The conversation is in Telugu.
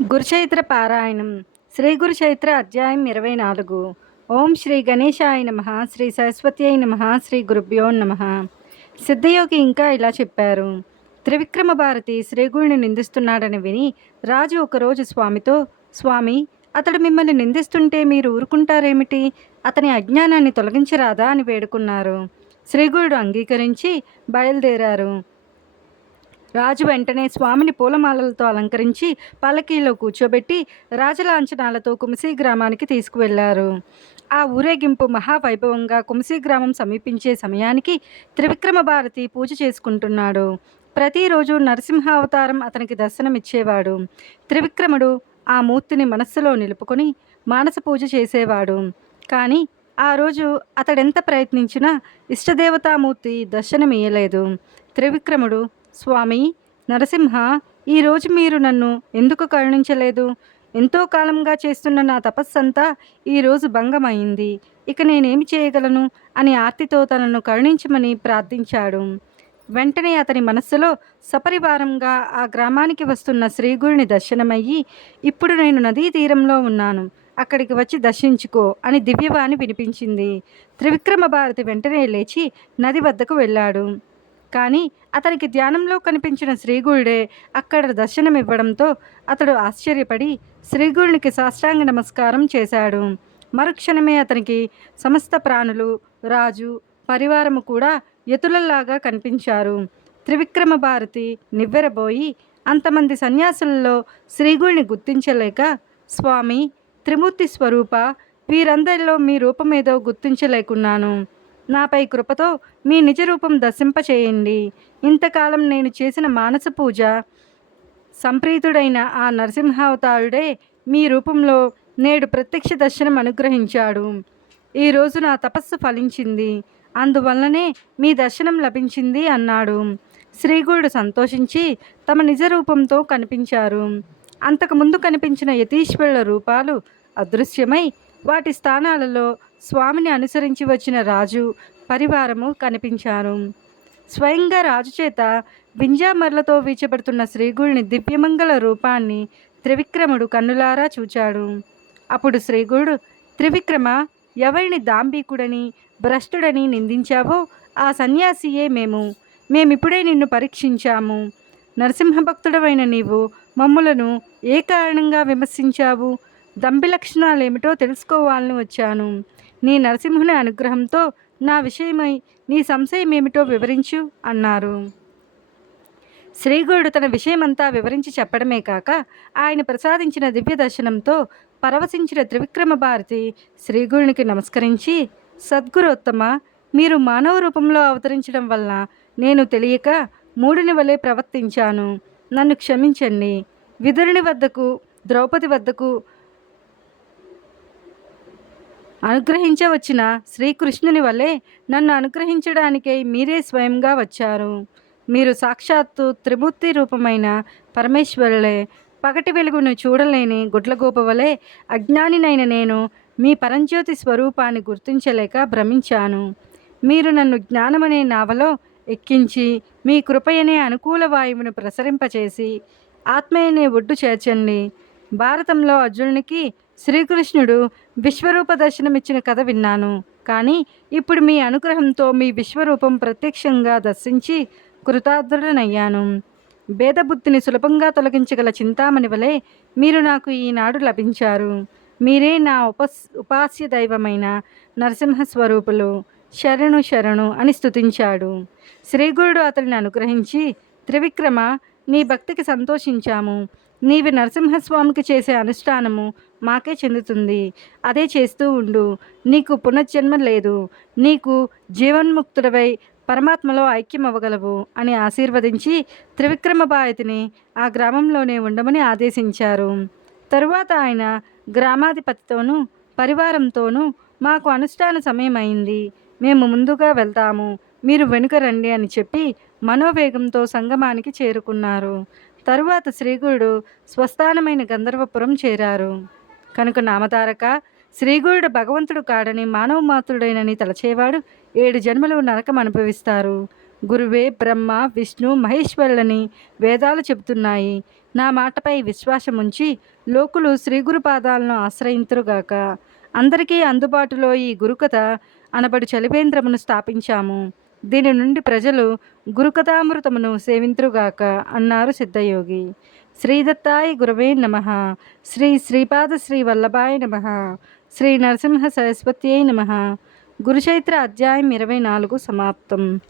గురుచైత్ర పారాయణం శ్రీ గురుచైత్ర అధ్యాయం 24. ఓం శ్రీ గణేశాయ నమః. శ్రీ సరస్వత్యై నమః. శ్రీ గురుభ్యో నమః. సిద్ధయోగి ఇంకా ఇలా చెప్పారు. త్రివిక్రమ భారతి శ్రీగుడిని నిందిస్తున్నాడని విని రాజు ఒకరోజు స్వామితో, స్వామి, అతడు మిమ్మల్ని నిందిస్తుంటే మీరు ఊరుకుంటారేమిటి? అతని అజ్ఞానాన్ని తొలగించరాదా అని వేడుకున్నారు. శ్రీగురుడు అంగీకరించి బయలుదేరారు. రాజు వెంటనే స్వామిని పూలమాలలతో అలంకరించి పల్లకీలో కూర్చోబెట్టి రాజలాంఛనాలతో కుమసి గ్రామానికి తీసుకువెళ్లారు. ఆ ఊరేగింపు మహావైభవంగా కుమసి గ్రామం సమీపించే సమయానికి త్రివిక్రమ భారతి పూజ చేసుకుంటున్నాడు. ప్రతిరోజు నరసింహావతారం అతనికి దర్శనమిచ్చేవాడు. త్రివిక్రముడు ఆ మూర్తిని మనస్సులో నిలుపుకొని మానస పూజ చేసేవాడు. కానీ ఆ రోజు అతడెంత ప్రయత్నించినా ఇష్టదేవతామూర్తి దర్శనమియ్యలేదు. త్రివిక్రముడు, స్వామి నరసింహ, ఈరోజు మీరు నన్ను ఎందుకు కరుణించలేదు? ఎంతో కాలంగా చేస్తున్న నా తపస్సంతా ఈరోజు భంగమైంది. ఇక నేనేమి చేయగలను అని ఆర్తితో తనను కరుణించమని ప్రార్థించాడు. వెంటనే అతని మనస్సులో సపరివారంగా ఆ గ్రామానికి వస్తున్న శ్రీగురుని దర్శనమయ్యి, ఇప్పుడు నేను నదీ తీరంలో ఉన్నాను, అక్కడికి వచ్చి దర్శించుకో అని దివ్యవాణి వినిపించింది. త్రివిక్రమ భారతి వెంటనే లేచి నది వద్దకు వెళ్ళాడు. కానీ అతనికి ధ్యానంలో కనిపించిన శ్రీగురుడే అక్కడ దర్శనమివ్వడంతో అతడు ఆశ్చర్యపడి శ్రీగురునికి సాష్టాంగ నమస్కారం చేశాడు. మరుక్షణమే అతనికి సమస్త ప్రాణులు, రాజు, పరివారము కూడా యతులలాగా కనిపించారు. త్రివిక్రమ భారతి నివ్వెరబోయి అంతమంది సన్యాసులలో శ్రీగురుని గుర్తించలేక, స్వామి, త్రిమూర్తి స్వరూప, వీరందరిలో మీ రూపమేదో గుర్తించలేకున్నాను. నాపై కృపతో మీ నిజరూపం దర్శింపచేయండి. ఇంతకాలం నేను చేసిన మానస పూజ సంప్రీతుడైన ఆ నరసింహావతారుడే మీ రూపంలో నేడు ప్రత్యక్ష దర్శనం అనుగ్రహించాడు. ఈరోజు నా తపస్సు ఫలించింది, అందువల్లనే మీ దర్శనం లభించింది అన్నాడు. శ్రీగురుడు సంతోషించి తమ నిజ రూపంతో కనిపించారు. అంతకుముందు కనిపించిన యతీశ్వరుల రూపాలు అదృశ్యమై వాటి స్థానాలలో స్వామిని అనుసరించి వచ్చిన రాజు, పరివారము కనిపించారు. స్వయంగా రాజు చేత వింజామర్లతో వీచబడుతున్న శ్రీగురుని దివ్యమంగళ రూపాన్ని త్రివిక్రముడు కన్నులారా చూచాడు. అప్పుడు శ్రీగురుడు, త్రివిక్రమ, ఎవరిని దాంబీకుడని, భ్రష్టుడని నిందించావో ఆ సన్యాసియే మేమిప్పుడే నిన్ను పరీక్షించాము. నరసింహభక్తుడవైన నీవు మమ్ములను ఏ కారణంగా విమర్శించావు? దంభి లక్షణాలేమిటో తెలుసుకోవాలని వచ్చాను. నీ నరసింహుని అనుగ్రహంతో నా విషయమై నీ సంశయమేమిటో వివరించు అన్నారు. శ్రీగురుడు తన విషయమంతా వివరించి చెప్పడమే కాక ఆయన ప్రసాదించిన దివ్య దర్శనంతో పరవశించిన త్రివిక్రమ భారతి శ్రీగురునికి నమస్కరించి, సద్గురోత్తమ, మీరు మానవ రూపంలో అవతరించడం వల్ల నేను తెలియక మూడుని వలె ప్రవర్తించాను. నన్ను క్షమించండి. విదురుని వద్దకు, ద్రౌపది వద్దకు అనుగ్రహించవచ్చిన శ్రీకృష్ణుని వలె నన్ను అనుగ్రహించడానికై మీరే స్వయంగా వచ్చారు. మీరు సాక్షాత్తు త్రిమూర్తి రూపమైన పరమేశ్వరులే. పగటి వెలుగును చూడలేని గుడ్లగోప వలె అజ్ఞానినైన నేను మీ పరంజ్యోతి స్వరూపాన్ని గుర్తించలేక భ్రమించాను. మీరు నన్ను జ్ఞానమనే నావలో ఎక్కించి మీ కృపయనే అనుకూల వాయువును ప్రసరింపచేసి ఆత్మయనే ఒడ్డు చేర్చండి. భారతంలో అర్జునునికి శ్రీకృష్ణుడు విశ్వరూప దర్శనమిచ్చిన కథ విన్నాను. కానీ ఇప్పుడు మీ అనుగ్రహంతో మీ విశ్వరూపం ప్రత్యక్షంగా దర్శించి కృతార్థుడనయ్యాను. భేదబుద్ధిని సులభంగా తొలగించగల చింతామణి వలె మీరు నాకు ఈనాడు లభించారు. మీరే నా ఉపాస్య దైవమైన నరసింహస్వరూపులు. శరణు శరణు అని స్తుతించాడు. శ్రీగురుడు అతడిని అనుగ్రహించి, త్రివిక్రమ, నీ భక్తికి సంతోషించాము. నీవి నరసింహస్వామికి చేసే అనుష్ఠానము మాకే చెందుతుంది. అదే చేస్తూ ఉండు. నీకు పునర్జన్మ లేదు. నీకు జీవన్ముక్తుడవై పరమాత్మలో ఐక్యమవ్వగలవు అని ఆశీర్వదించి త్రివిక్రమ భారతిని ఆ గ్రామంలోనే ఉండమని ఆదేశించారు. తరువాత ఆయన గ్రామాధిపతితోనూ పరివారంతోనూ, మాకు అనుష్ఠాన సమయం అయింది, మేము ముందుగా వెళ్తాము, మీరు వెనుక రండి అని చెప్పి మనోవేగంతో సంగమానికి చేరుకున్నారు. తరువాత శ్రీగురుడు స్వస్థానమైన గంధర్వపురం చేరారు. కనుక నామధారక, శ్రీగురుడు భగవంతుడు కాడని మానవ మాతృడైనని తలచేవాడు 7 జన్మలు నరకం అనుభవిస్తారు. గురువే బ్రహ్మ విష్ణు మహేశ్వరులని వేదాలు చెబుతున్నాయి. నా మాటపై విశ్వాసం ఉంచి లోకులు శ్రీ గురు పాదాలను ఆశ్రయింతురుగాక. అందరికీ అందుబాటులో ఈ గురుకథ అనబడు చలివేంద్రమును స్థాపించాము. దీని నుండి ప్రజలు గురుకథామృతమును సేవింతురుగాక అన్నారు సిద్ధయోగి. శ్రీదత్తాయ గురవే నమః. శ్రీ శ్రీపాద శ్రీ వల్లభాయ నమః. శ్రీ నరసింహ సరస్వత్యై నమః. గురుచైత్ర అధ్యాయం 24 సమాప్తం.